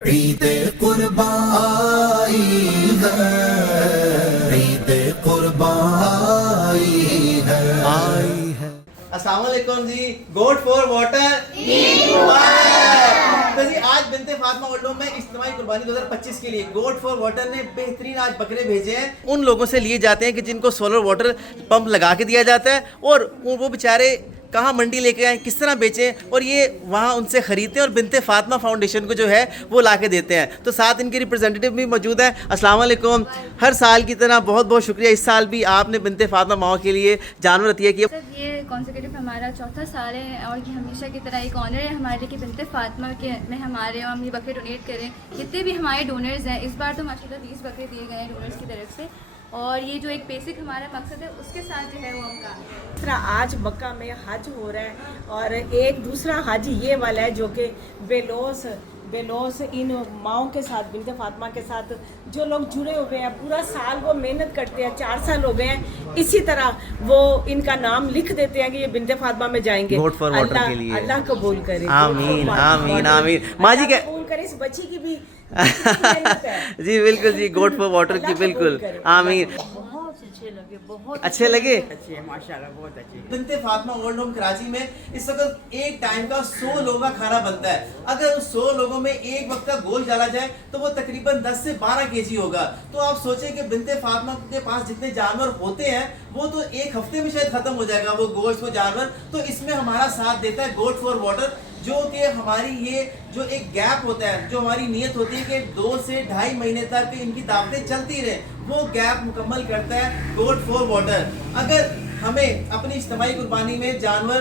ईद कुर्बान आई है, ईद कुर्बान आई है। अस्सलाम वालेकुम जी। गोड फॉर वाटर तो जी आज बिनते फातिमा वर्ल्ड होम में इज्तिमाई कुर्बानी 2025 के लिए गोड फॉर वाटर ने बेहतरीन आज बकरे भेजे हैं। उन लोगों से लिए जाते हैं कि जिनको सोलर वाटर पंप लगा के दिया जाता है और वो बेचारे कहाँ मंडी लेके आए, किस तरह बेचें, और ये वहाँ उनसे ख़रीदते हैं और बिनते फातिमा फाउंडेशन को जो है वो ला के देते हैं। तो साथ इनके रिप्रेजेंटेटिव भी मौजूद हैं। अस्सलाम वालेकुम। हर साल की तरह बहुत बहुत शुक्रिया, इस साल भी आपने बिनते फातिमा माओ के लिए जानवर अतिया किया। सर ये कॉन्सिक्यूटिव हमारा चौथा साल है और ये हमेशा की तरह एक ऑनर है हमारे कि बिनते फातिमा के में हमारे हम ये बकरे डोनेट करें। जितने भी हमारे डोनर्स हैं, इस बार तो माशाल्लाह 20 बकरे दिए गए हैं डोनर्स की तरफ से, और ये जो एक बेसिक हमारा मकसद है उसके साथ जो है वो हम काम करें। दूसरा आज मक्का में हज हो रहा है और एक दूसरा हज ये वाला है जो कि बेलोस इन माओं के साथ, बिनते फातिमा के साथ जो लोग जुड़े हुए हैं, पूरा साल वो मेहनत करते हैं। 4 साल हो गए हैं, इसी तरह वो इनका नाम लिख देते हैं कि ये बिनते फातिमा में जाएंगे। गोड फॉर वाटर के लिए अल्लाह कबूल करे, आमीन आमीन आमीन। माँ जी क्या कबूल करे, इस बच्ची की भी मेहनत है। जी बिल्कुल जी, गोड फॉर वाटर की बिल्कुल आमीन। अच्छे लगे अच्छे माशाल्लाह, बहुत अच्छे। बिनते फातिमा ओल्ड होम कराची में इस वक्त एक टाइम का 100 लोगों का खाना बनता है। अगर उस 100 लोगों में एक वक्त का गोश्त डाला जाए तो वो तकरीबन 10 से 12 केजी होगा। तो आप सोचें कि बिनते फातिमा के पास जितने जानवर होते हैं वो तो एक हफ्ते में शायद खत्म हो जाएगा वो गोश्त, वो जानवर। तो इसमें हमारा साथ देता है गोड फॉर वाटर, जो कि हमारी ये जो एक गैप होता है, जो हमारी नीयत होती है कि 2 से 2.5 महीने तक इनकी दावतें चलती रहे, वो गैप मुकम्मल करता है गोड फॉर वाटर। अगर हमें अपनी इज्तिमाई कुर्बानी में जानवर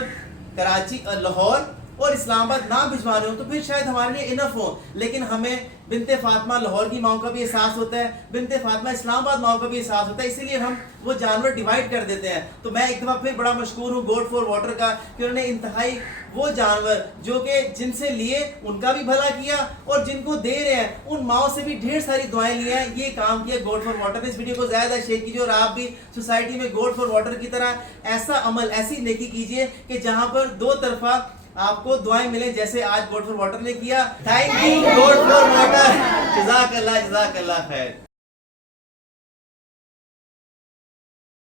कराची, लाहौर और इस्लामाबाद ना भिजवाने हो तो फिर शायद हमारे लिए इनफ हो, लेकिन हमें बिनते फातिमा लाहौर की माओ का भी एहसास होता है, बिनते फातिमा इस्लामाबाद माओ का भी एहसास होता है, इसीलिए हम वो जानवर डिवाइड कर देते हैं। तो मैं एक दफ़ा फिर बड़ा मशकूर हूँ गोड फॉर वाटर का कि उन्होंने इंतहाई वो जानवर जो कि जिनसे लिए उनका भी भला किया और जिनको दे रहे हैं उन माओ से भी ढेर सारी दुआएं लिए हैं, ये काम किया गोड फॉर वाटर ने। इस वीडियो को ज़्यादा शेयर कीजिए और आप भी सोसाइटी में गोड फॉर वाटर की तरह ऐसा अमल, ऐसी नेकी कीजिए कि जहाँ पर दो तरफा आपको दुआएं मिले, जैसे आज गोड फॉर वाटर ने किया। थैंक यू गोड फॉर वाटर। जज़ाकल्लाह जज़ाकल्लाह खैर।